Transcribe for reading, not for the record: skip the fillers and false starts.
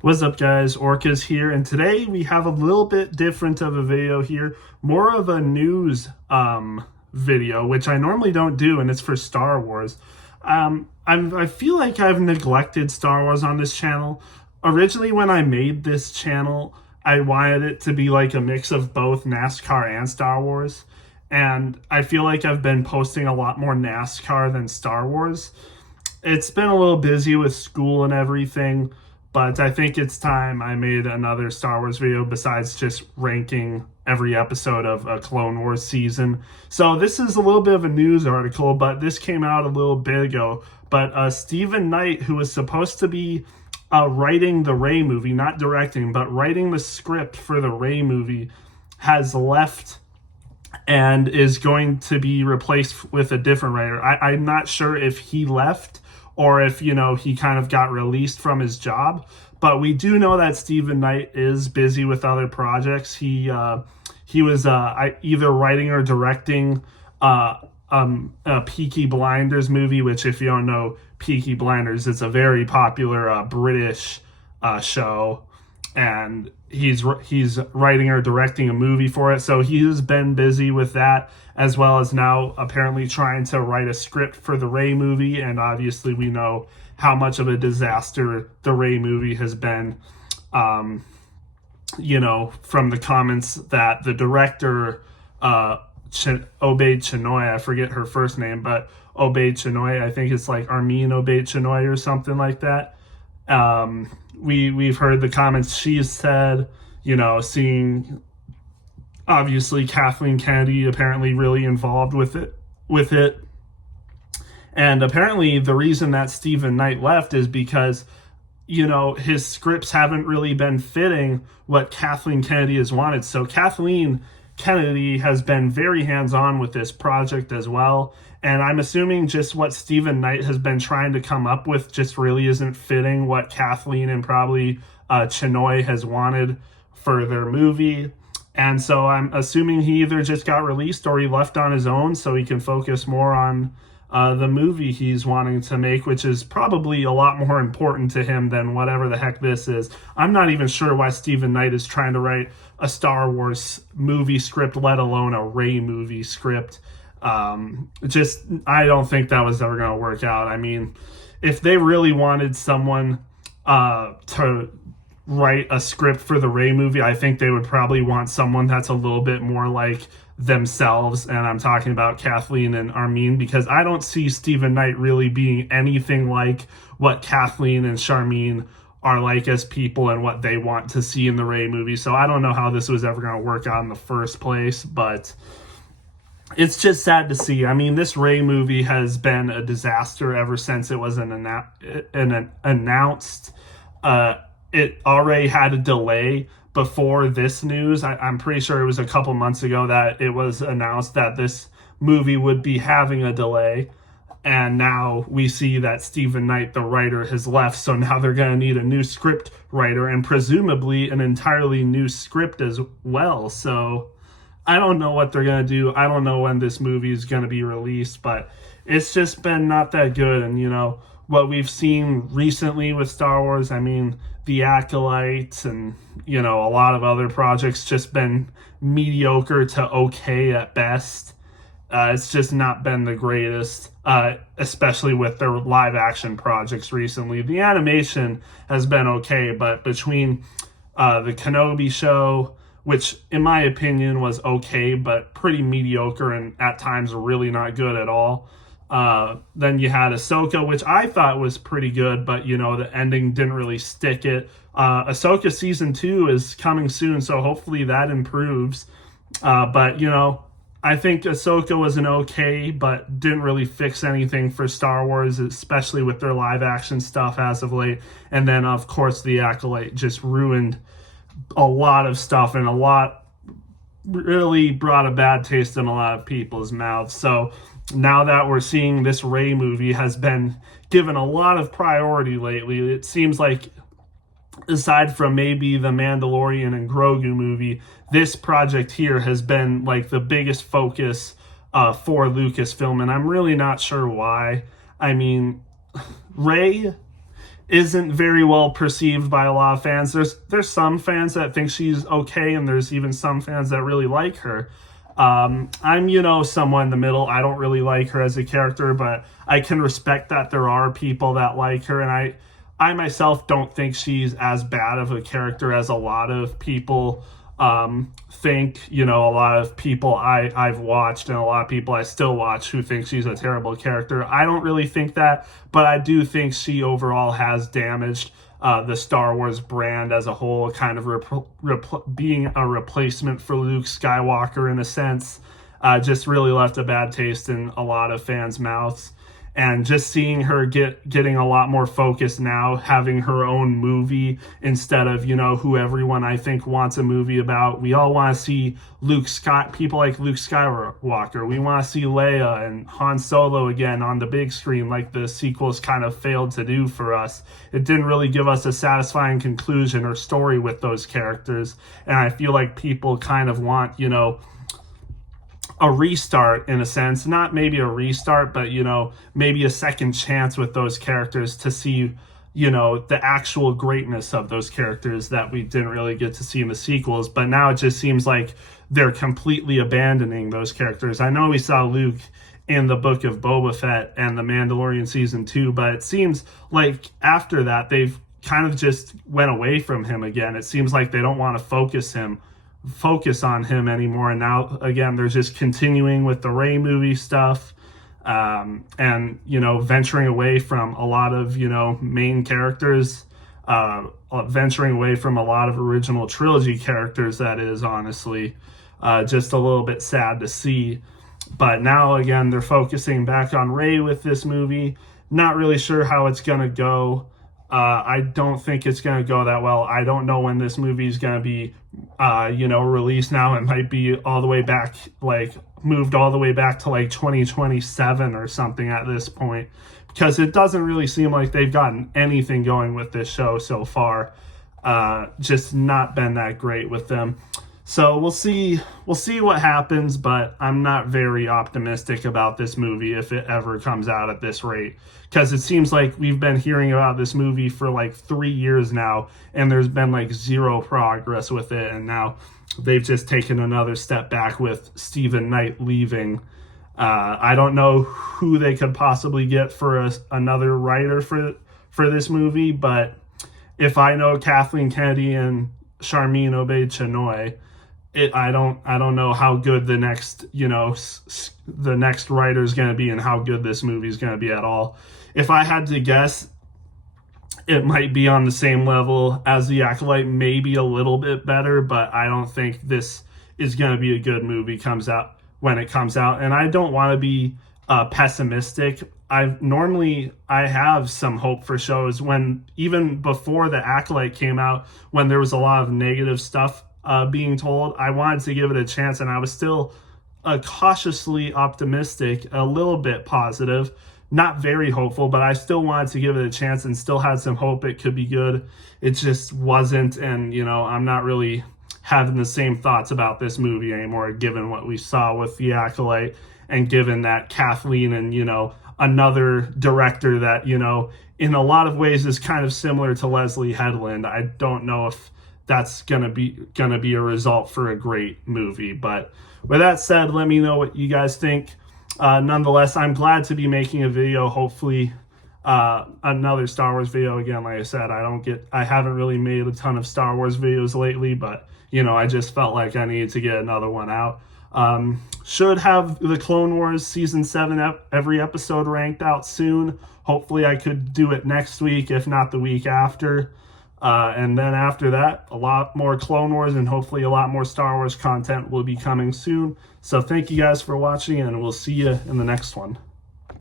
What's up, guys? Orcas here, and today we have a little bit different of a video here, more of a news video, which I normally don't do, and it's for Star Wars. I feel like I've neglected Star Wars on this channel. Originally, when I made this channel, I wanted it to be like a mix of both NASCAR and Star Wars, and I feel like I've been posting a lot more NASCAR than Star Wars. It's been a little busy with school and everything, but I think it's time I made another Star Wars video besides just ranking every episode of a Clone Wars season. So this is a little bit of a news article, but this came out a little bit ago. But Steven Knight, who was supposed to be writing the Rey movie, not directing, but writing the script for the Rey movie, has left and is going to be replaced with a different writer. I'm not sure if he left or if, he kind of got released from his job. But we do know that Steven Knight is busy with other projects. He was either writing or directing a Peaky Blinders movie, which, if you don't know, Peaky Blinders is a very popular British show. And he's writing or directing a movie for it. So he's been busy with that, as well as now apparently trying to write a script for the Rey movie. And obviously we know how much of a disaster the Rey movie has been, from the comments that the director, Obaid Chinoy, I forget her first name, but Obaid Chinoy, I think it's like Armin Obaid Chinoy or something like that. We've heard the comments she's said, seeing obviously Kathleen Kennedy apparently really involved with it. And apparently the reason that Steven Knight left is because, his scripts haven't really been fitting what Kathleen Kennedy has wanted. So Kathleen Kennedy has been very hands-on with this project as well. And I'm assuming just what Steven Knight has been trying to come up with just really isn't fitting what Kathleen and probably Chinoy has wanted for their movie. And so I'm assuming he either just got released or he left on his own so he can focus more on the movie he's wanting to make, which is probably a lot more important to him than whatever the heck this is. I'm not even sure why Steven Knight is trying to write a Star Wars movie script, let alone a Rey movie script. I don't think that was ever going to work out. I mean, if they really wanted someone to write a script for the Rey movie, I think they would probably want someone that's a little bit more like themselves. And I'm talking about Kathleen and Armin, because I don't see Steven Knight really being anything like what Kathleen and Charmin are like as people and what they want to see in the Rey movie. So I don't know how this was ever going to work out in the first place, but it's just sad to see. I mean, this Rey movie has been a disaster ever since it was announced. It already had a delay before this news. I'm pretty sure it was a couple months ago that it was announced that this movie would be having a delay. And now we see that Steven Knight, the writer, has left. So now they're going to need a new script writer and presumably an entirely new script as well. So I don't know what they're going to do. I don't know when this movie is going to be released, but it's just been not that good. And, what we've seen recently with Star Wars, I mean, The Acolyte and, a lot of other projects just been mediocre to okay at best. It's just not been the greatest, especially with their live action projects recently. The animation has been okay, but between the Kenobi show, which in my opinion was okay, but pretty mediocre and at times really not good at all. Then you had Ahsoka, which I thought was pretty good, but the ending didn't really stick it. Ahsoka season 2 is coming soon, so hopefully that improves. But I think Ahsoka was an okay, but didn't really fix anything for Star Wars, especially with their live action stuff as of late. And then of course The Acolyte just ruined a lot of stuff and really brought a bad taste in a lot of people's mouths. So now that we're seeing this Rey movie has been given a lot of priority lately, it seems like aside from maybe the Mandalorian and Grogu movie, this project here has been like the biggest focus for Lucasfilm, and I'm really not sure why. I mean, Rey isn't very well perceived by a lot of fans. There's some fans that think she's okay, and there's even some fans that really like her. I'm, somewhat in the middle. I don't really like her as a character, but I can respect that there are people that like her, and I myself don't think she's as bad of a character as a lot of people think. A lot of people I've watched and a lot of people I still watch who think she's a terrible character. I don't really think that, but I do think she overall has damaged the Star Wars brand as a whole, kind of being a replacement for Luke Skywalker in a sense. Just really left a bad taste in a lot of fans' mouths. And just seeing her getting a lot more focus now, having her own movie instead of, who everyone I think wants a movie about. We all want to see people like Luke Skywalker. We want to see Leia and Han Solo again on the big screen like the sequels kind of failed to do for us. It didn't really give us a satisfying conclusion or story with those characters. And I feel like people kind of want, a restart in a sense, not maybe a restart, but maybe a second chance with those characters to see the actual greatness of those characters that we didn't really get to see in the sequels. But now it just seems like they're completely abandoning those characters. I know we saw Luke in the Book of Boba Fett and The Mandalorian season 2, but it seems like after that they've kind of just went away from him again. It seems like they don't want to focus on him anymore, and now again they're just continuing with the Rey movie stuff, and venturing away from a lot of main characters, venturing away from a lot of original trilogy characters. That is honestly just a little bit sad to see. But now again they're focusing back on Rey with this movie. Not really sure how it's gonna go. I don't think it's going to go that well. I don't know when this movie is going to be, released now. It might be all the way back, moved all the way back to 2027 or something at this point, because it doesn't really seem like they've gotten anything going with this show so far. Just not been that great with them. So we'll see what happens, but I'm not very optimistic about this movie if it ever comes out at this rate, because it seems like we've been hearing about this movie for 3 years now, and there's been zero progress with it, and now they've just taken another step back with Stephen Knight leaving. I don't know who they could possibly get for another writer for this movie, but if I know Kathleen Kennedy and Sharmeen Obaid-Chinoy, I don't know how good the next writer is going to be and how good this movie is going to be at all. If I had to guess, it might be on the same level as The Acolyte, maybe a little bit better, but I don't think this is going to be a good movie when it comes out. And I don't want to be pessimistic. I have some hope for shows even before The Acolyte came out, when there was a lot of negative stuff being told. I wanted to give it a chance, and I was still cautiously optimistic, a little bit positive, not very hopeful, but I still wanted to give it a chance and still had some hope it could be good. It just wasn't, and I'm not really having the same thoughts about this movie anymore, given what we saw with The Acolyte, and given that Kathleen and another director that in a lot of ways is kind of similar to Leslie Headland. I don't know if that's gonna be a result for a great movie. But with that said, let me know what you guys think. Nonetheless, I'm glad to be making a video, hopefully another Star Wars video. Again, like I said, I haven't really made a ton of Star Wars videos lately, but I just felt like I needed to get another one out. Should have the Clone Wars season 7 every episode ranked out soon. Hopefully I could do it next week, if not the week after. And then after that, a lot more Clone Wars and hopefully a lot more Star Wars content will be coming soon. So thank you guys for watching, and we'll see you in the next one.